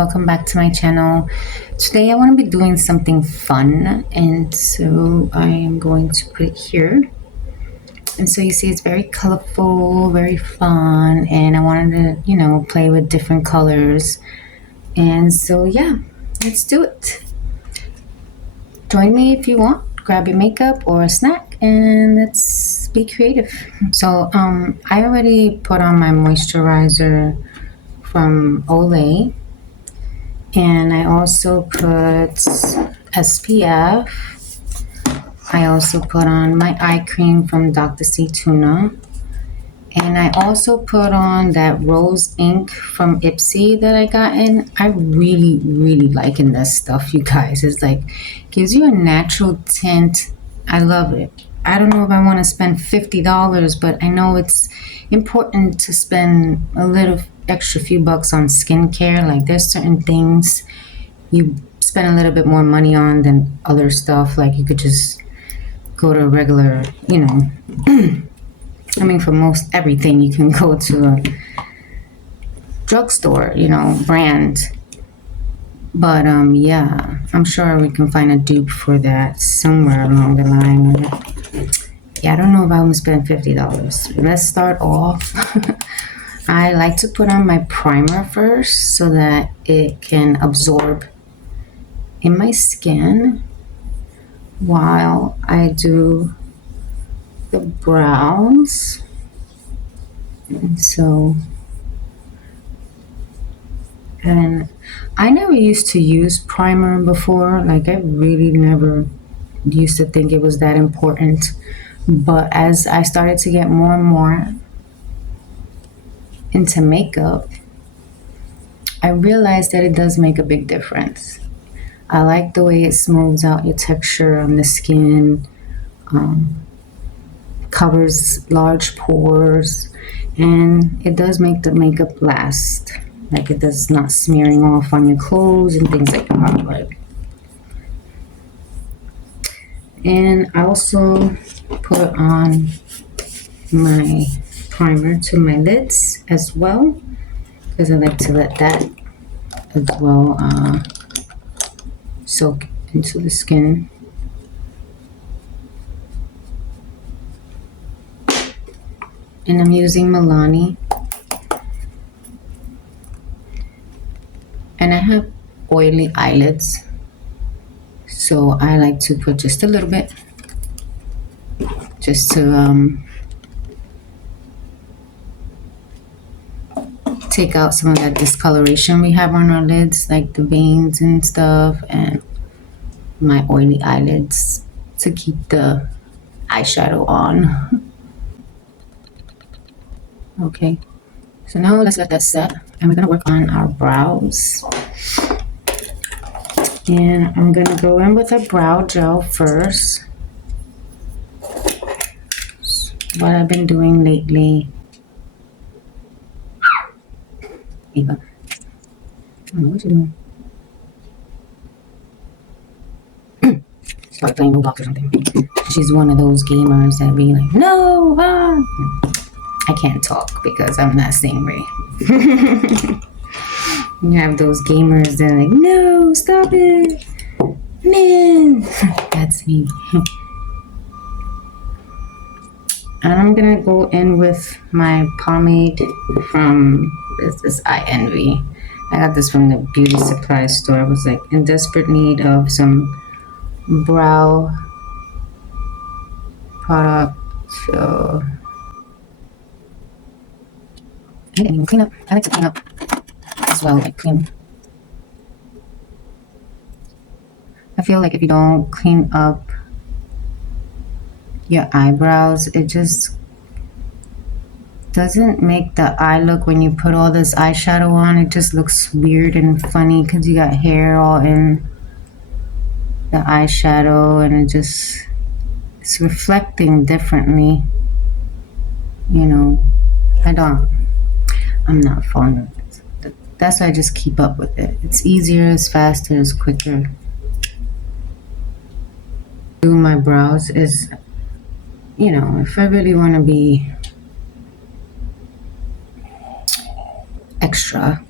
welcome back to my channel. Today I want to be doing something fun, and so I am going to put it here. And so you see it's very colorful, very fun, and I wanted to, play with different colors. And so yeah, let's do it. Join me if you want. Grab your makeup or a snack and let's be creative. So I already put on my moisturizer from Olay, and I also put SPF. I also put on my eye cream from Dr. C Tuna, and I also put on that rose ink from Ipsy that I got in. I really liking this stuff, you guys. It's like gives you a natural tint. I love it. I don't know if I want to spend $50, but I know it's important to spend a little extra few bucks on skincare. Like there's certain things you spend a little bit more money on than other stuff. Like you could just go to a regular, I mean, for most everything, you can go to a drugstore, brand. But yeah, I'm sure we can find a dupe for that somewhere along the line. Yeah, I don't know if I'm gonna spend $50. Let's start off. I like to put on my primer first so that it can absorb in my skin while I do the brows. And I never used to use primer before. Like I really never used to think it was that important. But as I started to get more and more into makeup, I realized that it does make a big difference. I like the way it smooths out your texture on the skin, covers large pores, and it does make the makeup last. Like it does not smearing off on your clothes and things like that. Right? And I also put on my primer to my lids as well, because I like to let that as well soak into the skin. And I'm using Milani. And I have oily eyelids, so I like to put just a little bit, just to take out some of that discoloration we have on our lids, like the veins and stuff, and my oily eyelids to keep the eyeshadow on. Okay, so now let's let that set, and we're gonna work on our brows. And I'm gonna go in with a brow gel first. What I've been doing lately. Eva, I don't know what you're doing. Start playing Roblox or something. She's one of those gamers that be like, no, I can't talk because I'm that same way. You have those gamers that are like, no, stop it, man. That's me. And I'm gonna go in with my pomade from this Eye Envy. I got this from the beauty supply store. I was like in desperate need of some brow product, so I didn't even clean up. I like to clean up as well, like clean. I feel like if you don't clean up your eyebrows, it just doesn't make the eye look, when you put all this eyeshadow on, it just looks weird and funny because you got hair all in the eyeshadow, and it's reflecting differently. I'm not fond of it. That's why I just keep up with it. It's easier, it's faster, it's quicker. Do my brows is, if I really want to be extra,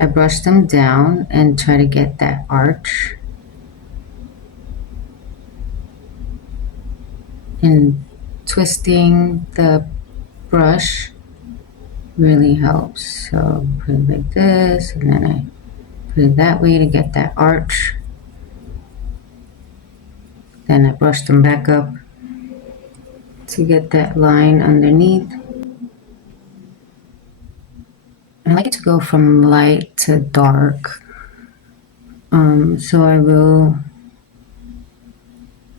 I brush them down and try to get that arch. And twisting the brush really helps. So put it like this, and then I put it that way to get that arch. Then I brush them back up to get that line underneath. I like it to go from light to dark. So I will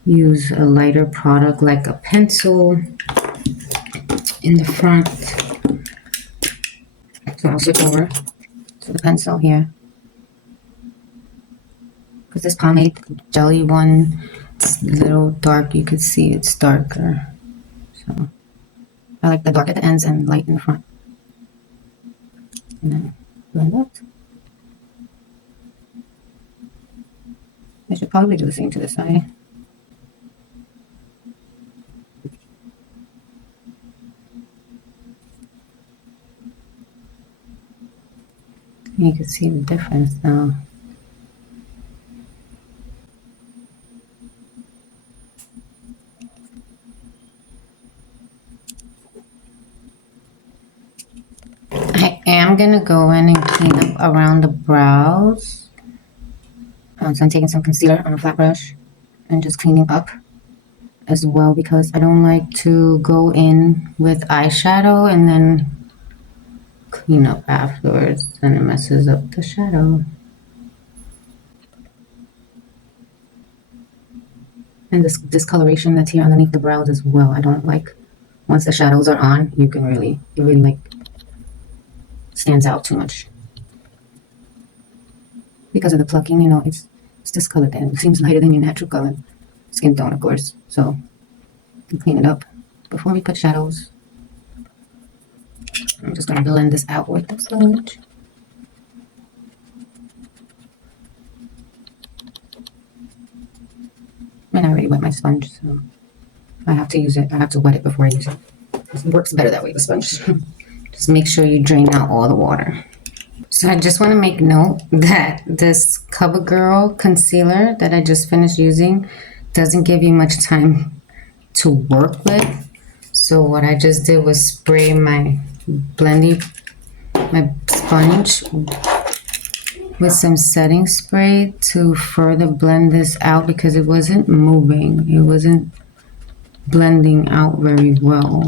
use a lighter product like a pencil in the front. So I'll switch over to the pencil here. Because this pomade jelly one, it's a little dark. You could see it's darker. So I like the dark at the ends and light in the front. And then blend it. I should probably do the same to the side. You can see the difference now. I am gonna go in and clean up around the brows. So I'm taking some concealer on a flat brush and just cleaning up as well, because I don't like to go in with eyeshadow and then clean up afterwards, and it messes up the shadow. And this discoloration that's here underneath the brows as well, I don't like. Once the shadows are on, it really like stands out too much. Because of the plucking, you know, it's discolored and it seems lighter than your natural color. Skin tone, of course. So clean it up before we put shadows. I'm just going to blend this out with the sponge. And I already wet my sponge, so I have to use it. I have to wet it before I use it. It works better that way, the sponge. Just make sure you drain out all the water. So I just want to make note that this CoverGirl concealer that I just finished using doesn't give you much time to work with. So what I just did was spray my sponge with some setting spray to further blend this out, because it wasn't moving. It wasn't blending out very well.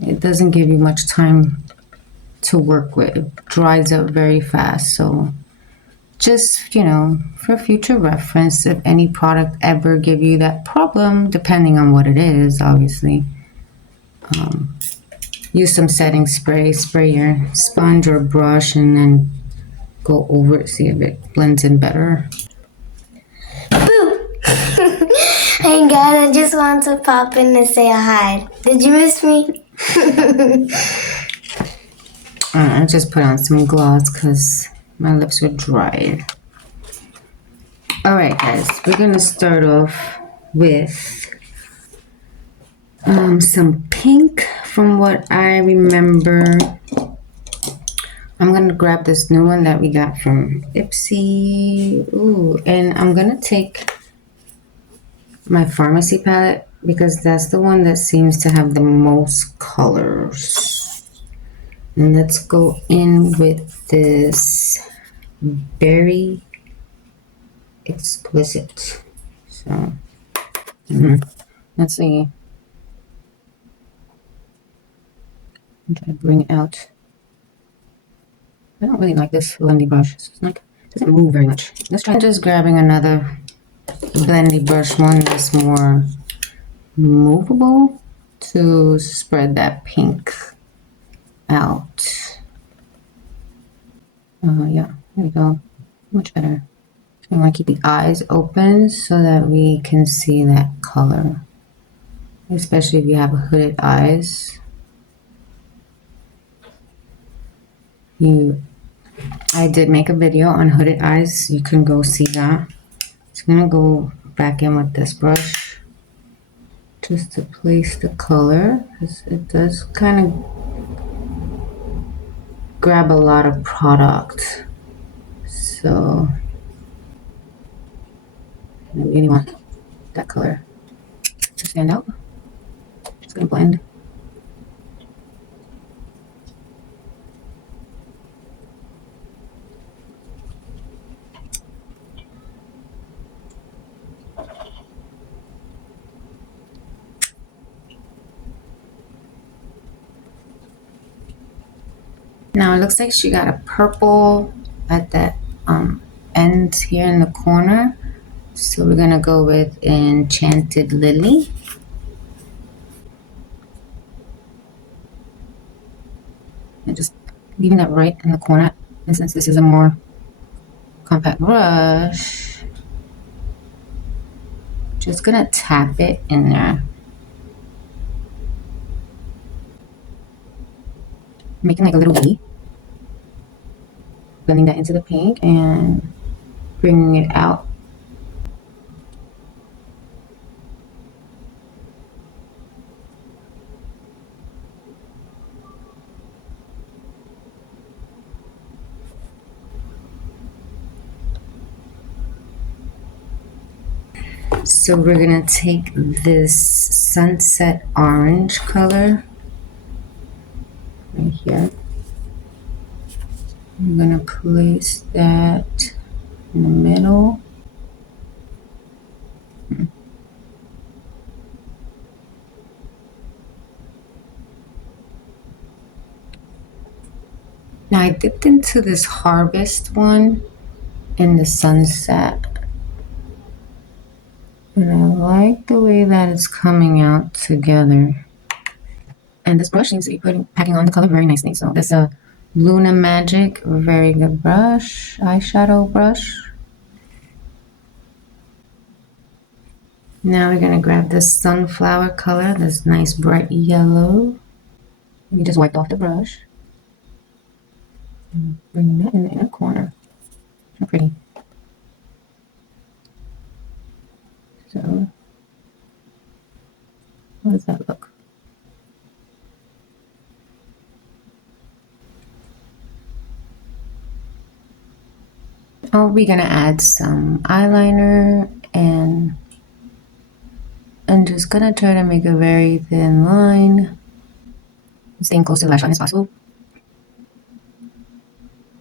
It doesn't give you much time to work with. It dries up very fast. So just, you know, for future reference, if any product ever give you that problem, depending on what it is, obviously, use some setting spray, spray your sponge or brush, and then go over it, see if it blends in better. Boo! Hey guys, I just want to pop in and say hi. Did you miss me? I just put on some gloss because my lips were dry. Alright guys, we're going to start off with some pink. From what I remember, I'm going to grab this new one that we got from Ipsy. Ooh, and I'm going to take my Pharmacy palette because that's the one that seems to have the most colors. And let's go in with this Berry Exquisite. So, let's see. I'm trying to bring it out. I don't really like this blendy brush. It's like, it doesn't move very much. Let's try just grabbing another blendy brush, one that's more movable, to spread that pink out. Yeah, there we go. Much better. I want to keep the eyes open so that we can see that color, especially if you have hooded eyes. I did make a video on hooded eyes. You can go see that. Just gonna go back in with this brush just to place the color, because it does kind of grab a lot of product. So I really want that color to stand out. Just gonna blend. Now it looks like she got a purple at that end here in the corner. So we're gonna go with Enchanted Lily. And just leaving that right in the corner. And since this is a more compact brush, just gonna tap it in there. Making like a little V. Blending that into the pink and bringing it out. So we're gonna take this sunset orange color right here. I'm gonna place that in the middle. Now I dipped into this harvest one in the sunset. And I like the way that it's coming out together. And this brush seems to be packing on the color very nicely. So this is a Luna Magic, very good brush, eyeshadow brush. Now we're gonna grab this sunflower color, this nice bright yellow. We just wiped off the brush. And bring that in the inner corner. How pretty. So, how does that look? Oh, we're gonna add some eyeliner and I'm just gonna try to make a very thin line, staying close to the lash line as possible.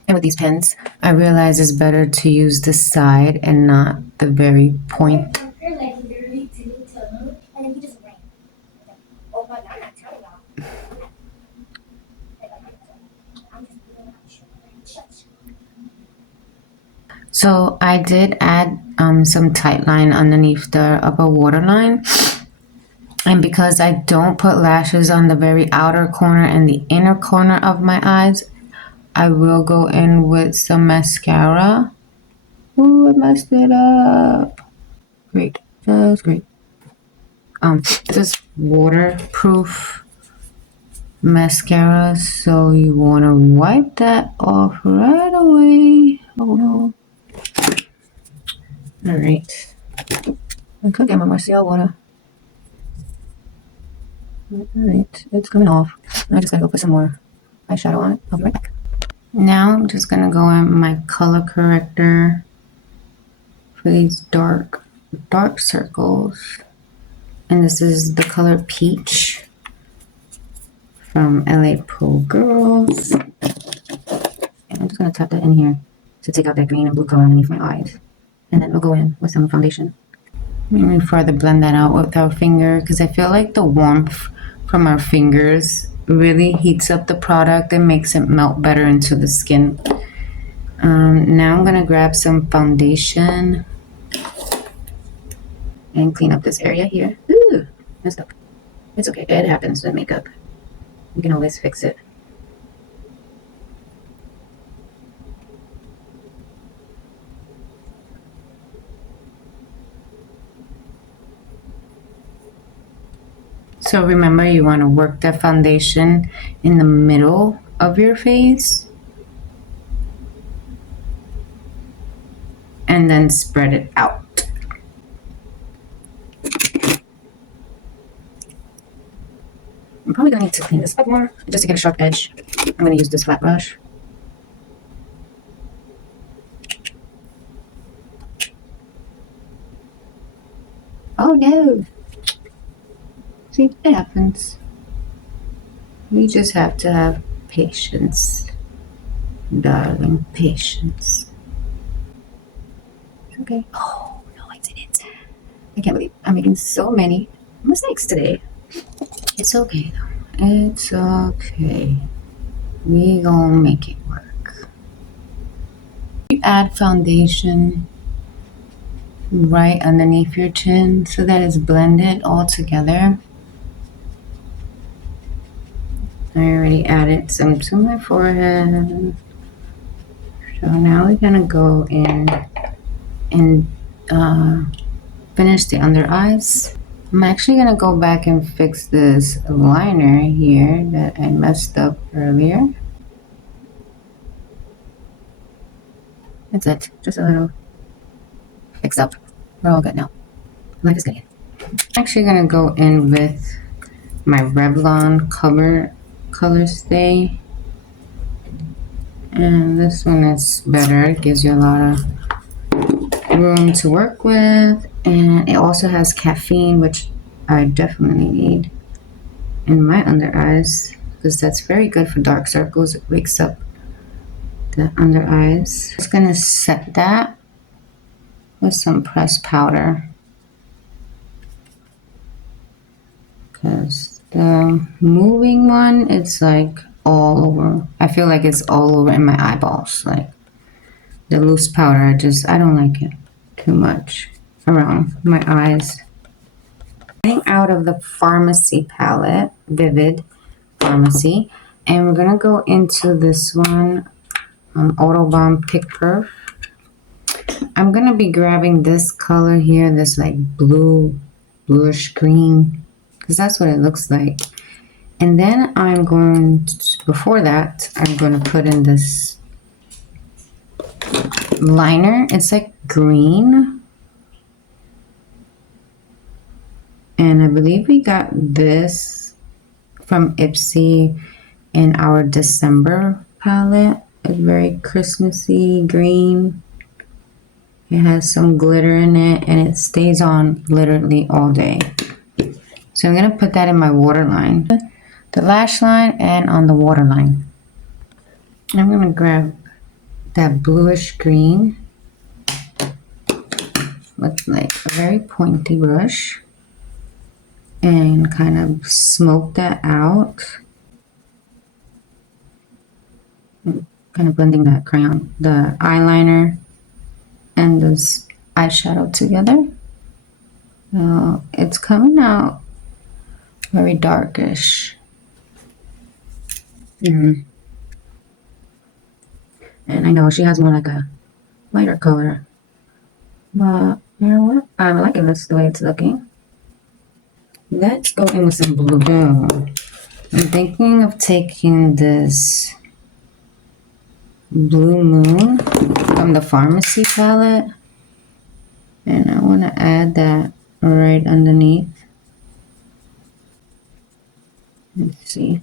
And with these pens, I realize it's better to use the side and not the very point. So I did add some tight line underneath the upper waterline. And because I don't put lashes on the very outer corner and the inner corner of my eyes, I will go in with some mascara. Ooh, I messed it up. Great, just great. This is waterproof mascara, so you want to wipe that off right away. Oh no. All right. I could get my Marciel water. All right, it's coming off. I just gotta go put some more eyeshadow on it. I'll be right back. Now I'm just gonna go in my color corrector for these dark circles. And this is the color Peach from LA Pro Girls. And I'm just gonna tap that in here to take out that green and blue color underneath my eyes. And then we'll go in with some foundation. Maybe further blend that out with our finger because I feel like the warmth from our fingers really heats up the product and makes it melt better into the skin. Now I'm gonna grab some foundation and clean up this area here. Ooh, messed up. It's okay, it happens with makeup. You can always fix it. So remember, you want to work the foundation in the middle of your face and then spread it out. I'm probably gonna need to clean this up more just to get a sharp edge. I'm gonna use this flat brush. Oh no. See, it happens. We just have to have patience. Darling, patience. Okay. Oh, no, I didn't. I can't believe I'm making so many mistakes today. It's okay though. It's okay. We gonna make it work. You add foundation right underneath your chin so that it's blended all together. I already added some to my forehead. So now we're gonna go in and finish the under eyes. I'm actually gonna go back and fix this liner here that I messed up earlier. That's it, just a little fix up. We're all good now. Life is good. Actually gonna go in with my Revlon color stay. And this one is better, it gives you a lot of room to work with, and it also has caffeine, which I definitely need in my under eyes because that's very good for dark circles. It wakes up the under eyes. Just gonna set that with some pressed powder because the moving one, it's like all over. I feel like it's all over in my eyeballs. Like the loose powder, I don't like it too much around my eyes. Getting out of the Pharmacy palette, Vivid Pharmacy, and we're gonna go into this one, Autobahn Pick Perf. I'm gonna be grabbing this color here, this like bluish green, because that's what it looks like. And then I'm going to, before that, I'm gonna put in this liner. It's like green. And I believe we got this from Ipsy in our December palette. It's very Christmassy green. It has some glitter in it and it stays on literally all day. So I'm going to put that in my waterline. The lash line and on the waterline. I'm going to grab that bluish green with like a very pointy brush and kind of smoke that out. Kind of blending that crayon, the eyeliner and this eyeshadow together. Now it's coming out very darkish. And I know she has more like a lighter color, but you know what? I'm liking this the way it's looking. Let's go in with some blue. I'm thinking of taking this Blue Moon from the Pharmacy palette, and I want to add that right underneath. Let's see.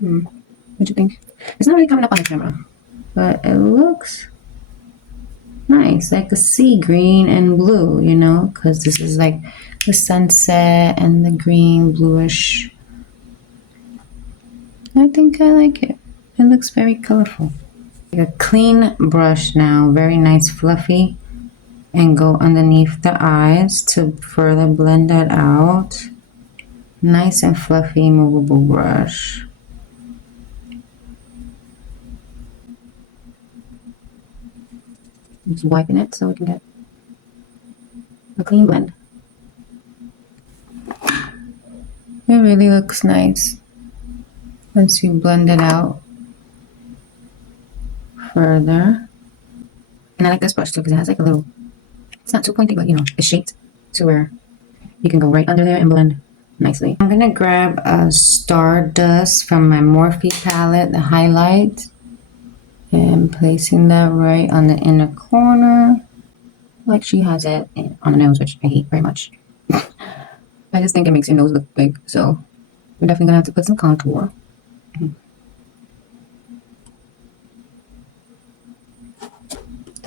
What do you think? It's not really coming up on camera, but it looks nice, like a sea green and blue, you know, because this is like the sunset and the green bluish. I think I like it. It looks very colorful. A clean brush now, very nice fluffy, and go underneath the eyes to further blend that out. Nice and fluffy movable brush. Just wiping it so we can get a clean blend. It really looks nice once you blend it out further. And I like this brush too because it has like a little, it's not too pointy, but you know, it's shaped to where you can go right under there and blend nicely. I'm gonna grab a Stardust from my Morphe palette, the highlight, and placing that right on the inner corner, like she has it on the nose, which I hate very much. I just think it makes your nose look big, so we're definitely gonna have to put some contour.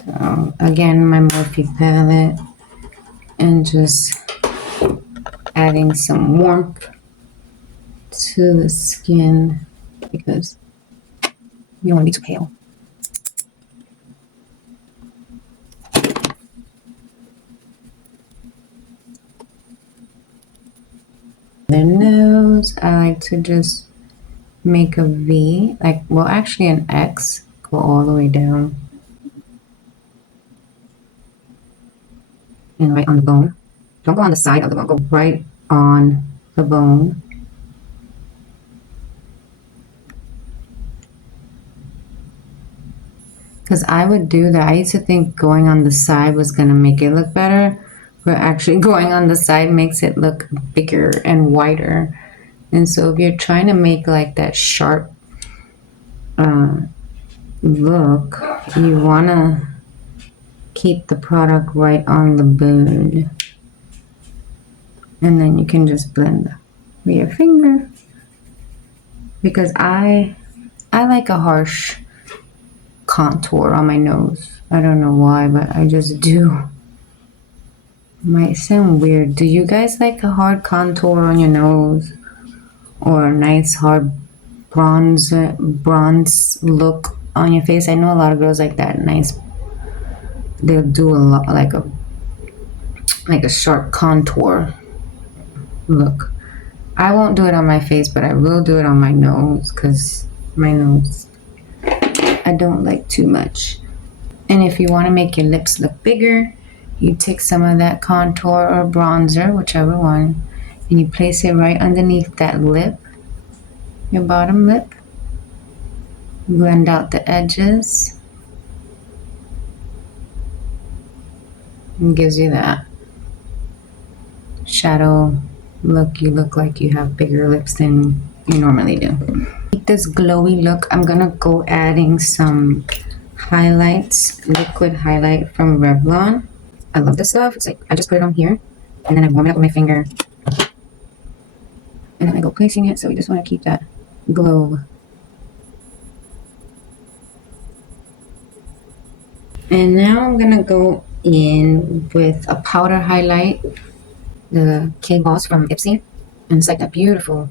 So again, my Morphe palette, and just adding some warmth to the skin because you don't want to be too pale. Their nose, I like to just make a V, like, well, actually an X, go all the way down. And right on the bone. Don't go on the side of the bone, go right on the bone. Because I would do that. I used to think going on the side was going to make it look better, but actually going on the side makes it look bigger and wider. And so if you're trying to make like that sharp look, you want to keep the product right on the bone. And then you can just blend with your finger. Because I like a harsh contour on my nose. I don't know why, but I just do. Might sound weird. Do you guys like a hard contour on your nose? Or a nice hard bronze look on your face? I know a lot of girls like that. Nice. They'll do a lot like a sharp contour look. I won't do it on my face, but I will do it on my nose because my nose I don't like too much. And if you want to make your lips look bigger, you take some of that contour or bronzer, whichever one, and you place it right underneath that lip, your bottom lip. Blend out the edges. And gives you that shadow look. You look like you have bigger lips than you normally do. Make this glowy look, I'm gonna go adding some highlights, liquid highlight from Revlon. I love this stuff. It's like I just put it on here and then I warm it up with my finger and then I go placing it. So we just want to keep that glow. And now I'm gonna go in with a powder highlight, the K-Boss from Ipsy, and it's like that beautiful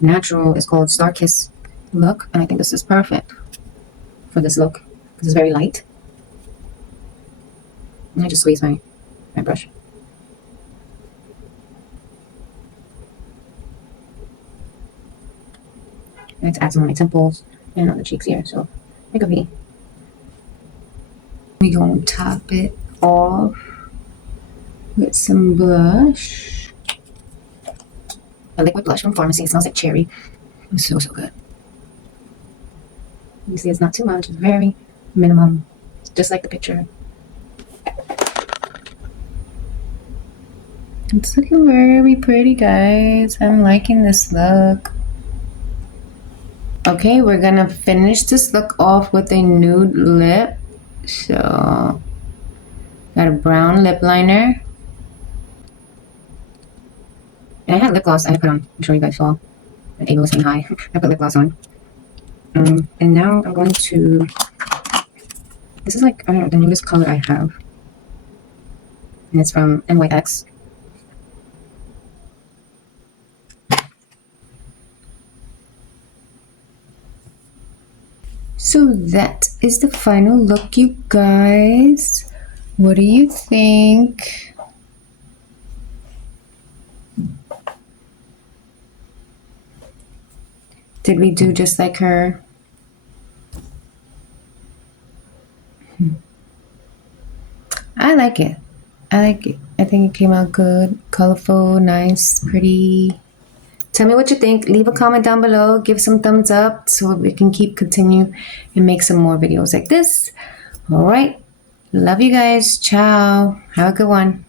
natural, it's called Star Kiss look, and I think this is perfect for this look because it's very light. And I just squeeze my brush. And to add some on my temples and on the cheeks here, so make a V. We gonna top it off with some blush. A liquid blush from Pharmacy. It smells like cherry. It's so good. You see, it's not too much. It's very minimum, just like the picture. It's looking very pretty, guys. I'm liking this look. Okay, we're gonna finish this look off with a nude lip. So, got a brown lip liner. And I had lip gloss I put on. I'm sure you guys saw. And Ava was saying hi. I put lip gloss on. And now I'm going to... This is like, I don't know, the newest color I have. And it's from NYX. So that is the final look, you guys. What do you think? Did we do just like her? I like it. I like it. I think it came out good, colorful, nice, pretty. Tell me what you think. Leave a comment down below. Give some thumbs up so we can continue and make some more videos like this. All right. Love you guys. Ciao. Have a good one.